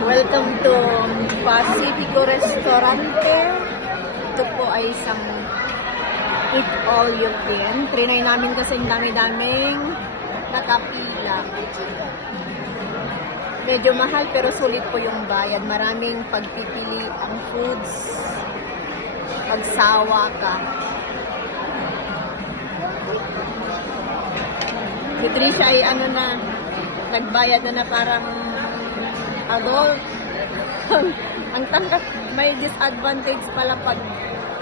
Welcome to Pacifico Restaurante. Ito po ay isang eat all you can. Trinay namin kasi ang dami-daming nakapila. Medyo mahal pero sulit po yung bayad. Maraming pagpipili ang foods. Pagsawa ka. Si Trisha ay nagbayad na parang adult. Ang tangkad, may disadvantage pala pag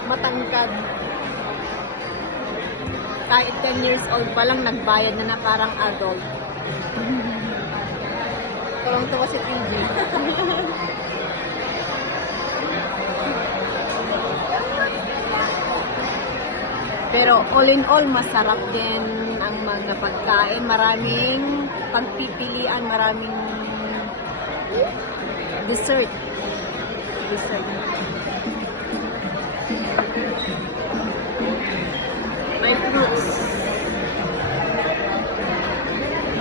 matangkad. Kahit 10 years old pa lang, nagbayad na parang adult. Tuwang-tuwa si PG. Pero all in all, masarap din ang mga pagkain. Maraming pagpipilian, maraming dessert. May fruits.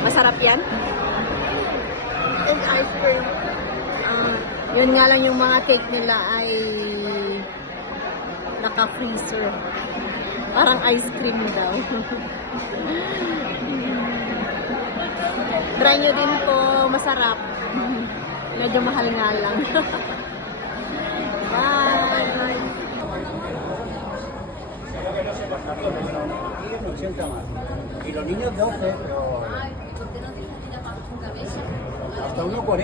Masarap yan? And ice cream. Yun nga lang, yung mga cake nila ay naka-freezer. Parang ice cream daw. Try nyo din po, masarap. Medyo mahal nga lang. Bye! Y los niños 12, pero hasta 1,40.